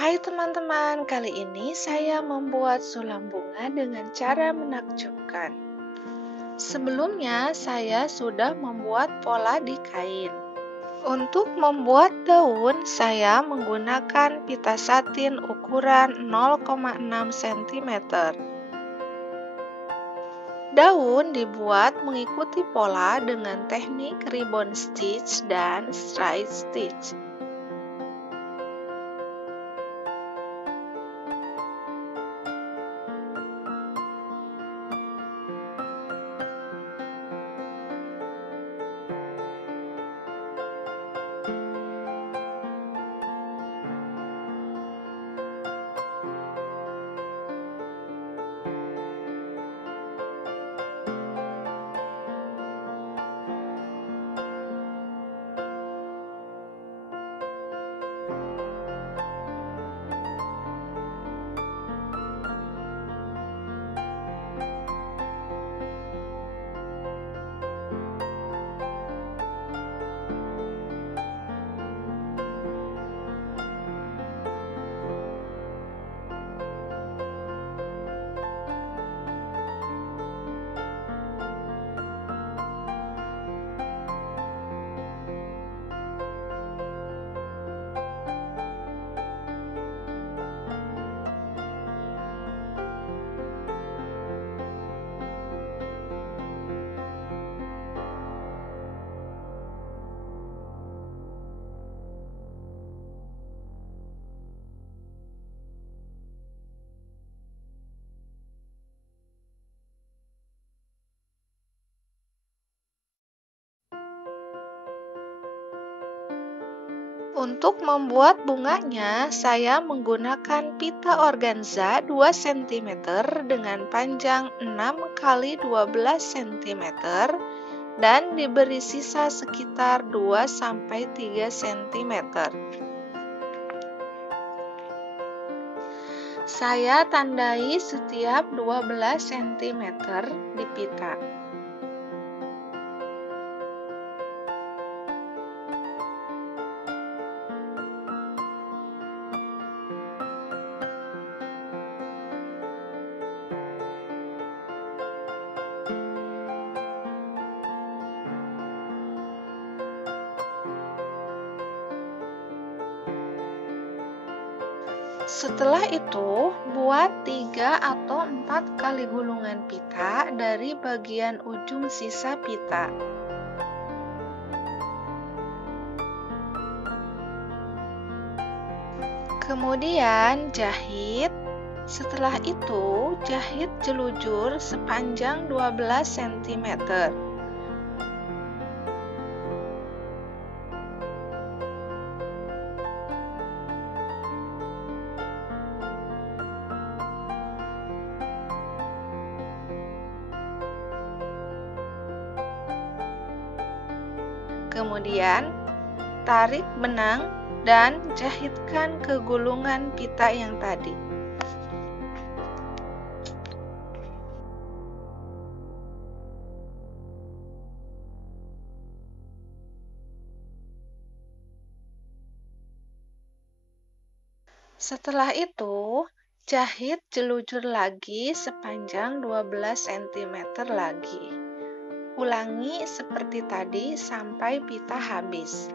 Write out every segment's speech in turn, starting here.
Hai teman-teman, kali ini saya membuat sulam bunga dengan cara menakjubkan. Sebelumnya, saya sudah membuat pola di kain. Untuk membuat daun, saya menggunakan pita satin ukuran 0,6 cm. Daun dibuat mengikuti pola dengan teknik ribbon stitch dan straight stitch. Untuk membuat bunganya, saya menggunakan pita organza 2 cm dengan panjang 6 x 12 cm dan diberi sisa sekitar 2-3 cm. Saya tandai setiap 12 cm di pita. Setelah itu, buat 3 atau 4 kali gulungan pita dari bagian ujung sisa pita. Kemudian jahit. Setelah itu, jahit jelujur sepanjang 12 cm. Kemudian, tarik benang dan jahitkan ke gulungan pita yang tadi. Setelah itu, jahit jelujur lagi sepanjang 12 cm lagi. Ulangi seperti tadi sampai pita habis.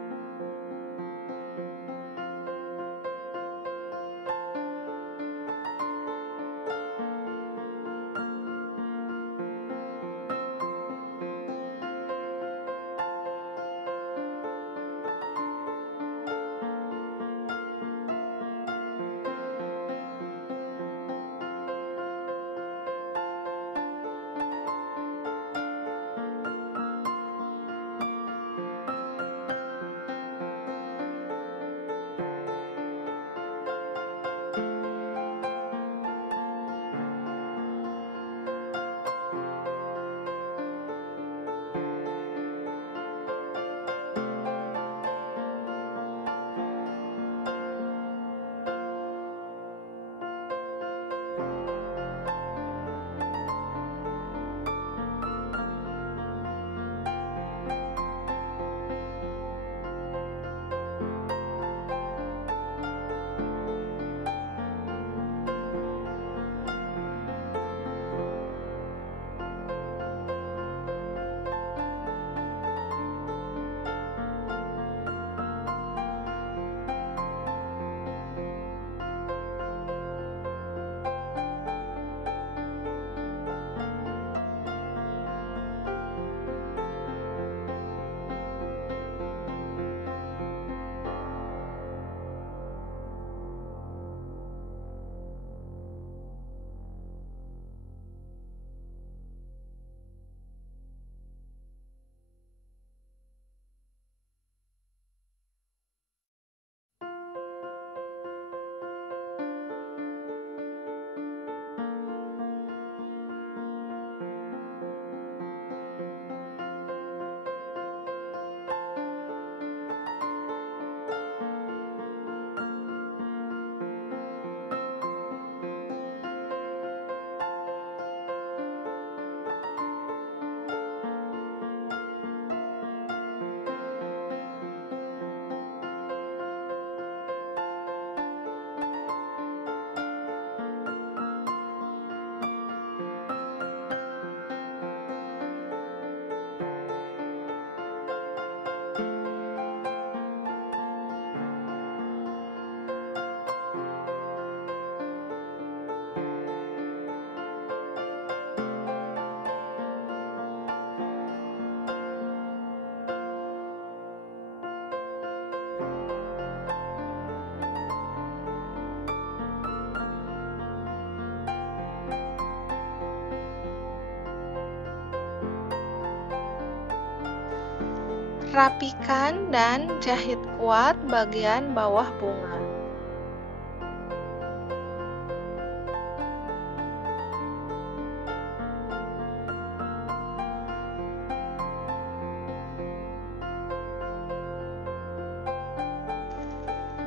Rapikan dan jahit kuat bagian bawah bunga.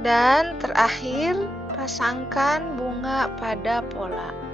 Dan terakhir, pasangkan bunga pada pola.